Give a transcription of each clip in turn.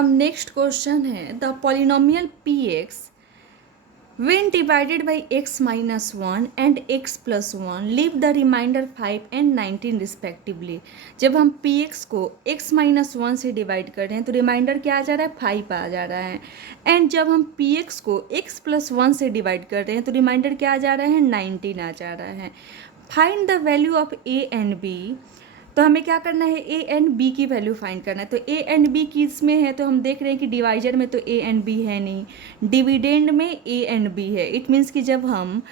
अब next question है the polynomial P x when divided by x minus 1 and x plus 1 leave the remainder 5 and 19 respectively। जब हम px को x minus 1 से divide कर रहे हैं तो रिमाइंडर क्या आ जा रहा है 5 आ जा रहा है। एंड जब हम px को x plus 1 से डिवाइड कर रहे हैं तो रिमाइंडर क्या आ जा रहा है 19 आ जा रहा है। Find the value of a and b। तो हमें क्या करना है ए एंड बी की वैल्यू फाइंड करना है। तो ए एंड बी किस में है, तो हम देख रहे हैं कि डिवाइजर में तो ए एंड बी है नहीं, डिविडेंड में ए एंड बी है। इट मीन्स कि जब हम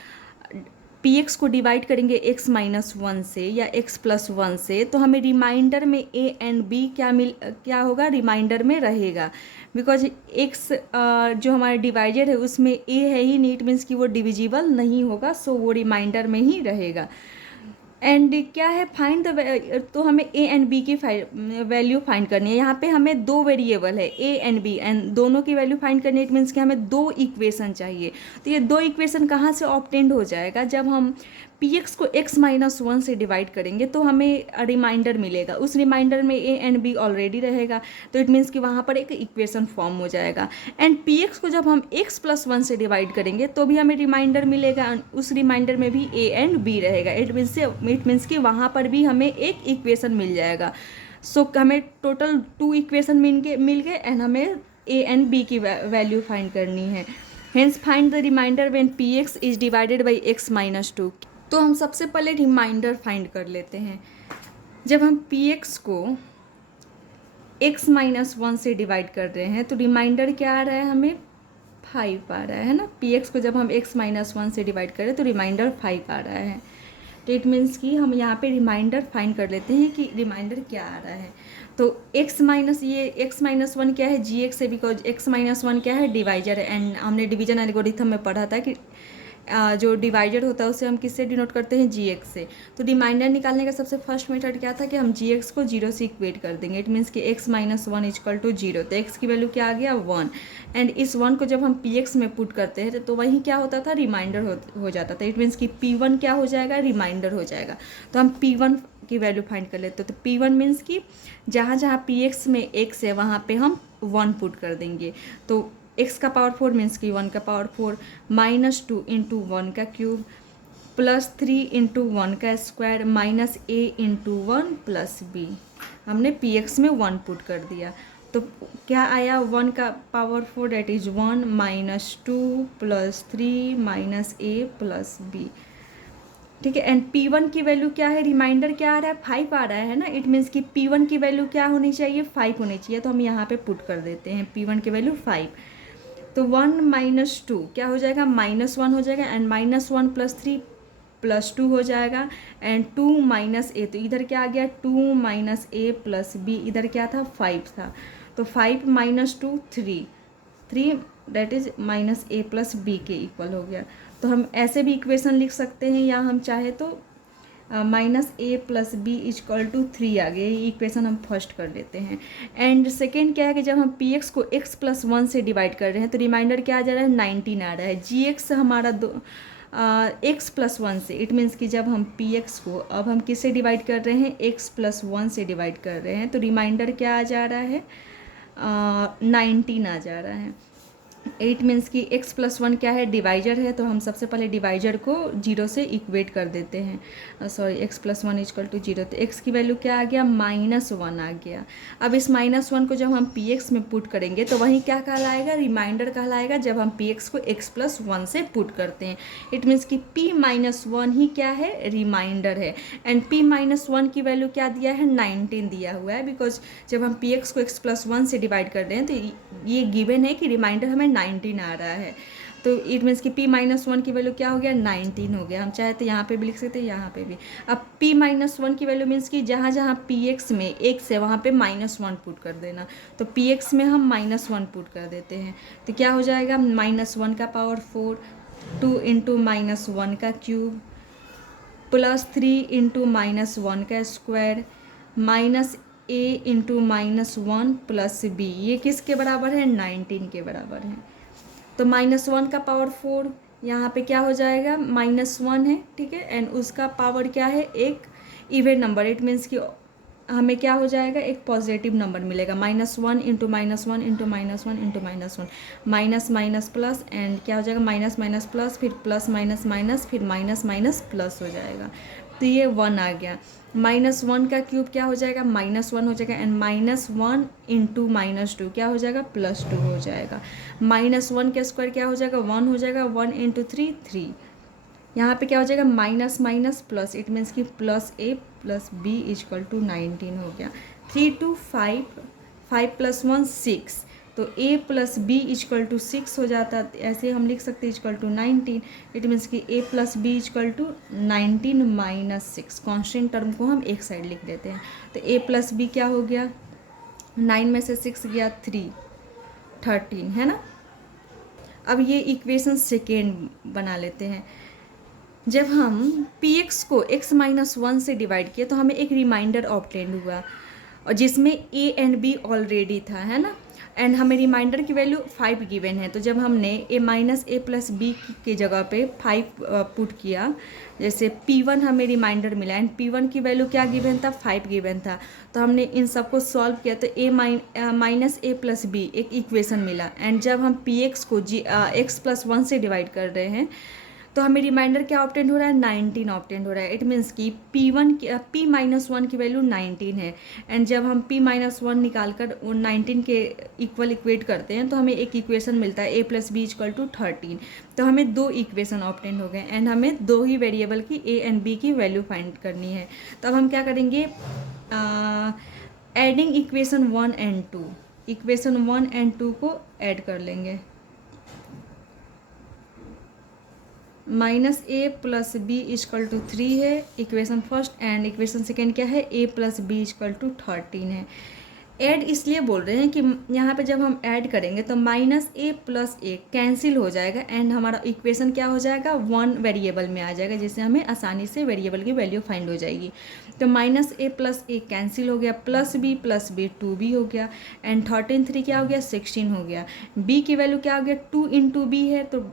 पी एक्स को डिवाइड करेंगे एक्स माइनस वन से या एक्स प्लस वन से तो हमें रिमाइंडर में ए एंड बी क्या होगा, रिमाइंडर में रहेगा। बिकॉज एक्स जो हमारा डिवाइजर है उसमें ए है ही नहीं, इट मीन्स कि वो डिविजिबल नहीं होगा, सो वो रिमाइंडर में ही रहेगा। एंड क्या है फाइंड द, तो हमें ए एंड बी की वैल्यू फाइंड करनी है। यहाँ पे हमें दो वेरिएबल है ए एंड बी एंड दोनों की वैल्यू फाइंड करनी है। इट मीन्स कि हमें दो इक्वेशन चाहिए। तो ये दो इक्वेशन कहाँ से ऑब्टेंड हो जाएगा, जब हम पी एक्स को एक्स माइनस वन से डिवाइड करेंगे तो हमें रिमाइंडर मिलेगा। उस रिमाइंडर में ए एंड बी ऑलरेडी रहेगा, तो इट मीन्स कि वहाँ पर एक इक्वेशन फॉर्म हो जाएगा। एंड पी एक्स को जब हम एक्स प्लस वन से डिवाइड करेंगे तो भी हमें रिमाइंडर मिलेगा, उस रिमाइंडर में भी ए एंड बी रहेगा। इट मीन्स कि वहाँ पर भी हमें एक इक्वेशन मिल जाएगा। सो हमें टोटल टू इक्वेशन मिल गए एंड हमें ए एंड बी की वैल्यू फाइंड करनी है। Hence find the remainder when P X is divided by X minus two. तो हम सबसे पहले रिमाइंडर फाइंड कर लेते हैं। जब हम पी एक्स को एक्स माइनस वन से डिवाइड कर रहे हैं तो रिमाइंडर क्या आ रहा है, हमें 5 आ रहा है ना। पी एक्स को जब हम एक्स माइनस वन से डिवाइड करें तो रिमाइंडर 5 आ रहा है। तो इट मीन्स कि हम यहाँ पे रिमाइंडर फाइंड कर लेते हैं कि रिमाइंडर क्या आ रहा है। तो एक्स माइनस वन क्या है, जी एक्स है, बिकॉज एक्स माइनस वन क्या है, डिवाइजर है। एंड हमने डिवीजन एल्गोरिथम में पढ़ा था कि जो डिवाइजर होता है उसे हम किससे डिनोट करते हैं, जी एक्स से। तो रिमाइंडर निकालने का सबसे फर्स्ट मेथड क्या था कि हम जी एक्स को जीरो से इक्वेट कर देंगे। इट मीन्स कि X minus one is equal to zero. तो एक्स की वैल्यू क्या आ गया 1। एंड इस 1 को जब हम पी एक्स में पुट करते हैं तो वही क्या होता था, रिमाइंडर हो जाता था। इट मीन्स कि पी वन क्या हो जाएगा, रिमाइंडर हो जाएगा। तो हम पी वन की वैल्यू फाइंड कर लेते हैं। तो पी वन मीन्स कि जहाँ जहाँ पी एक्स में एक्स है वहाँ पे हम 1 पुट कर देंगे। तो एक्स का पावर 4 मीन्स कि 1 का पावर 4 माइनस 2 इंटू 1 का क्यूब प्लस 3 इंटू 1 का स्क्वायर माइनस ए इंटू 1 प्लस बी। हमने पी एक्स में 1 पुट कर दिया तो क्या आया, 1 का power 4 that is 1 minus 2 plus 3 minus A plus B. ठीक है। एंड P1 की वैल्यू क्या है, रिमाइंडर क्या आ रहा है 5 आ रहा है ना। इट मीन्स कि P1 की वैल्यू क्या होनी चाहिए, 5 होनी चाहिए। तो हम यहाँ पे पुट कर देते हैं P1 की वैल्यू 5। तो 1 माइनस 2 क्या हो जाएगा, -1 हो जाएगा। एंड -1 प्लस 3 प्लस 2 हो जाएगा। एंड 2 माइनस ए, तो इधर क्या आ गया 2 माइनस ए प्लस बी, इधर क्या था 5 था। तो 5 minus 2 3 that is minus A plus b के इक्वल हो गया। तो हम ऐसे भी इक्वेशन लिख सकते हैं या हम चाहे तो minus A plus b is equal to 3 आ गया। ये इक्वेशन हम फर्स्ट कर लेते हैं। एंड सेकेंड क्या है कि जब हम पी एक्स को एक्स प्लस वन से डिवाइड कर रहे हैं तो रिमाइंडर क्या आ जा रहा है 19 आ रहा है। जी एक्स हमारा एक्स प्लस वन से, इट मीन्स कि जब हम पी एक्स को अब हम किससे डिवाइड कर रहे हैं, एक्स प्लस वन से डिवाइड कर रहे हैं तो रिमाइंडर क्या आ जा रहा है 19 आ जा रहा है। इट मीन्स कि x प्लस वन क्या है, डिवाइजर है। तो हम सबसे पहले डिवाइजर को जीरो से इक्वेट कर देते हैं। Sorry, x plus one is equal to zero. तो x की वैल्यू क्या आ गया, -1 आ गया। अब इस -1 को जब हम px में पुट करेंगे तो वही क्या कहलाएगा, रिमाइंडर कहलाएगा, जब हम px को x प्लस वन से पुट करते हैं। इट मीन्स कि p-1 ही क्या है, रिमाइंडर है। एंड p-1 की वैल्यू क्या दिया है, 19 दिया हुआ है। बिकॉज जब हम px को x प्लस वन से डिवाइड कर रहे हैं तो ये गिवन है कि रिमाइंडर हमें 19 आ रहा है। तो इट मीन्स कि p-1 की वैल्यू क्या हो गया, 19 हो गया। हम चाहे तो यहाँ पे भी लिख सकते हैं, यहाँ पे भी। अब p-1 की वैल्यू मीन्स कि जहाँ जहाँ px में x है वहाँ पे -1 पुट कर देना। तो px में हम -1 पुट कर देते हैं तो क्या हो जाएगा, -1 का पावर 4 2 इंटू -1 का क्यूब प्लस 3 इंटू -1 का square minus a into -1 plus b। ये किसके बराबर है, 19 के बराबर है। तो -1 का पावर 4 यहाँ पे क्या हो जाएगा, -1 है। ठीक है। एंड उसका पावर क्या है, एक इवन नंबर। इट मीन्स कि हमें क्या हो जाएगा, एक पॉजिटिव नंबर मिलेगा, -1 into -1 into -1 into -1, minus minus plus, and क्या हो जाएगा, माइनस माइनस प्लस, फिर प्लस माइनस माइनस, फिर माइनस माइनस प्लस हो जाएगा। तो ये 1 आ गया। -1 का क्यूब क्या हो जाएगा, -1 हो जाएगा, एंड -1 इंटू -2 क्या हो जाएगा, +2 हो जाएगा। -1 का स्क्वायर क्या हो जाएगा, 1 हो जाएगा, 1 इंटू 3 3। यहाँ पे क्या हो जाएगा, minus minus plus, it means कि +a + b = 19 हो गया। 3 to 5, 5 + 1 6, तो a + b = 6 हो जाता। ऐसे हम लिख सकते हैं =19, इट मीन्स कि a + b = 19 - 6। कॉन्स्टेंट टर्म को हम एक साइड लिख देते हैं। तो a + b क्या हो गया, 9 में से 6 गया 3, 13 है ना। अब ये इक्वेशन सेकेंड बना लेते हैं। जब हम px को x-1 से डिवाइड किए तो हमें एक रिमाइंडर ऑब्टेन हुआ, और जिसमें a एंड b ऑलरेडी था, है ना, एंड हमें रिमाइंडर की वैल्यू 5 गिवन है। तो जब हमने a + b की जगह पे 5 पुट किया, जैसे p1 हमें रिमाइंडर मिला एंड p1 की वैल्यू क्या गिवन था, 5 गिवन था। तो हमने इन सबको सॉल्व किया तो a + b एक इक्वेशन मिला, एंड जब हम px को x+1 से डिवाइड कर रहे हैं तो हमें रिमाइंडर क्या ऑब्टेन हो रहा है, 19 ऑब्टेन हो रहा है। इट मीन्स कि p-1 की वैल्यू 19 है, एंड जब हम p-1 निकाल कर 19 के इक्वल इक्वेट करते हैं तो हमें एक इक्वेशन मिलता है a + b = 13। तो हमें 2 इक्वेशन ऑब्टेन हो गए, एंड हमें 2 ही वेरिएबल की a एंड b की वैल्यू फाइंड करनी है। तो अब हम क्या करेंगे, adding equation 1 and 2, equation 1 and 2 को ऐड कर लेंगे। -a + b = 3 है equation first, and equation second क्या है, a + b = 13 है। ऐड इसलिए बोल रहे हैं कि यहाँ पे जब हम ऐड करेंगे तो -a + a कैंसिल हो जाएगा, एंड हमारा इक्वेशन क्या हो जाएगा, 1 वेरिएबल में आ जाएगा, जिससे हमें आसानी से वेरिएबल की वैल्यू फाइंड हो जाएगी। तो -a + a कैंसिल हो गया, +b + b 2b हो गया, एंड 13 3 क्या हो गया, 16 हो गया। b की वैल्यू क्या हो गया, 2 इंटू b है, तो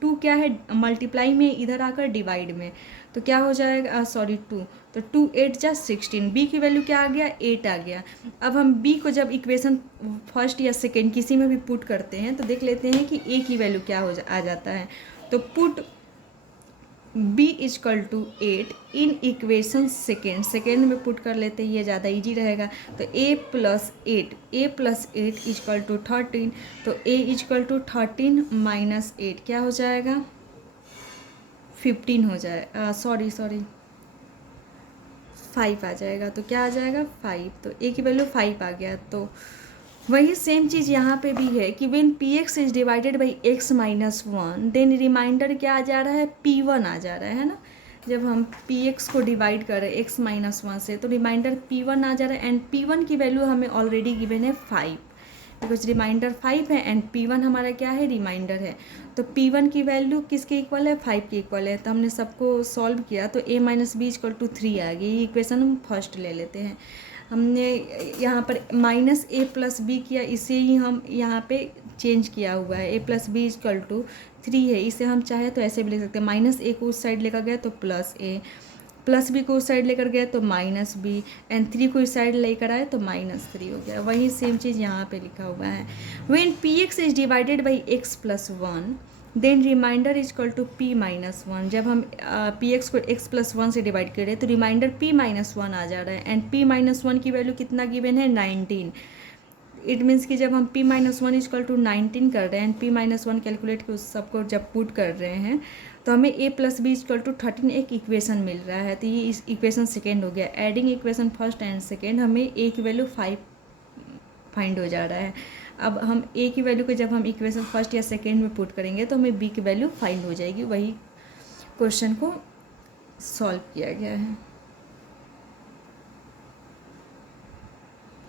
2 क्या है, मल्टीप्लाई में, इधर आकर डिवाइड में, तो क्या हो जाएगा, सॉरी 2, तो 2 8 जा 16, b की वैल्यू क्या आ गया, 8 आ गया। अब हम b को जब इक्वेशन फर्स्ट या सेकेंड किसी में भी पुट करते हैं तो देख लेते हैं कि a की वैल्यू क्या आ जाता है। तो put b = 8 in equation second में पुट कर लेते हैं, ये ज़्यादा इजी रहेगा। तो a + 8 = 13, तो a = 13 - 8 क्या हो जाएगा, 15 हो जाए, सॉरी 5 आ जाएगा। तो क्या आ जाएगा, 5, तो a की वैल्यू 5 आ गया। तो वही सेम चीज़ यहाँ पे भी है कि when px is divided by x-1 then remainder क्या आ जा रहा है, p1 आ जा रहा है ना। जब हम px को डिवाइड करें x-1 से तो रिमाइंडर p1 आ जा रहा है, एंड p1 की वैल्यू हमें ऑलरेडी गिवन है 5, बिकॉज रिमाइंडर 5 है एंड p1 हमारा क्या है, रिमाइंडर है। तो p1 की वैल्यू किसके इक्वल है, 5 के इक्वल है। तो हमने सबको सॉल्व किया तो a - b = 3 आ गई। ये इक्वेशन हम फर्स्ट ले लेते हैं। हमने यहाँ पर -a + b किया, इसे ही हम यहाँ पे चेंज किया हुआ है, a + b = 3 है। इसे हम चाहे तो ऐसे भी लिख सकते हैं, -a को उस साइड लेकर गए तो +a, +b को उस साइड लेकर गए तो -b, एंड 3 को इस साइड लेकर आए तो -3 हो गया। वही सेम चीज़ यहाँ पे लिखा हुआ है। When px is divided by x+1 then remainder = p-1। जब हम px को x+1 से डिवाइड करें तो रिमाइंडर p-1 आ जा रहा है, एंड p-1 की वैल्यू कितना गिवन है, 19। इट मीन्स कि जब हम p-1 = 19 कर रहे हैं, एंड p-1 कैलकुलेट के उस सबको जब पुट कर रहे हैं तो हमें a + b = 13 एक इक्वेशन मिल रहा है। तो ये इस इक्वेशन सेकेंड हो गया। Adding equation first and second हमें a की वैल्यू 5 फाइंड हो जा रहा है। अब हम a की वैल्यू को जब हम इक्वेशन फर्स्ट या सेकेंड में पुट करेंगे तो हमें b की वैल्यू फाइंड हो जाएगी। वही क्वेश्चन को सॉल्व किया गया है।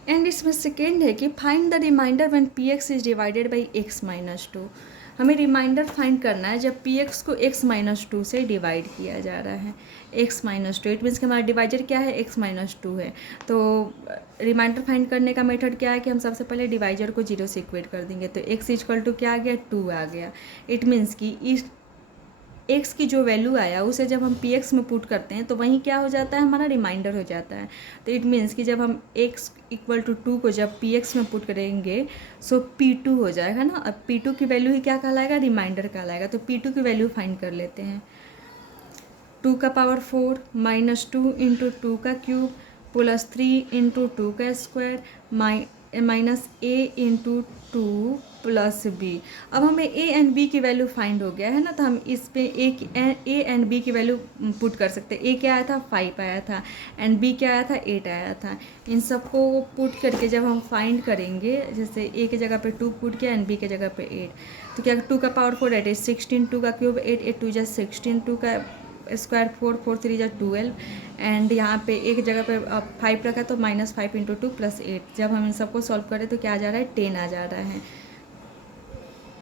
एंड इसमें सेकेंड है कि find the remainder when px is divided by x-2। हमें रिमाइंडर फाइंड करना है जब px को x-2 से डिवाइड किया जा रहा है। x-2 इट मीन्स कि हमारा डिवाइजर क्या है, x-2 है। तो रिमाइंडर फाइंड करने का मेथड क्या है कि हम सबसे पहले डिवाइजर को 0 से इक्वेट कर देंगे। तो x = क्या आ गया, 2 आ गया। इट मीन्स कि इस एक्स की जो वैल्यू आया उसे जब हम पी एक्स में पुट करते हैं तो वहीं क्या हो जाता है, हमारा रिमाइंडर हो जाता है। तो इट मीन्स कि जब हम एक्स इक्वल टू 2 को जब पी एक्स में पुट करेंगे सो P2 हो जाएगा ना। अब P2 की वैल्यू ही क्या कहलाएगा, रिमाइंडर कहलाएगा। तो P2 की वैल्यू फाइंड कर लेते हैं। 2 का पावर 4 माइनस 2 इंटू 2 का क्यूब प्लस 3 इंटू 2 का स्क्वायर माइनस ए इंटू 2 प्लस बी। अब हमें ए एंड बी की वैल्यू फाइंड हो गया है ना, तो हम इस पे ए एंड बी की वैल्यू पुट कर सकते हैं। ए क्या आया था, 5 आया था, एंड बी क्या आया था, 8 आया था। इन सबको पुट करके जब हम फाइंड करेंगे, जैसे ए की जगह पे 2 पुट किया एंड बी की जगह पे 8, तो क्या 2 का पावर 4 8 16, 2 का क्यूब 8 8 2 जा 16, 2 का स्क्वायर 4 4 3 जा 12, एंड यहाँ पे एक जगह पे 5 रखा तो -5 इंटू 2 प्लस 8। जब हम इन सबको सॉल्व करें तो क्या आ जा रहा है, 10 आ जा रहा है।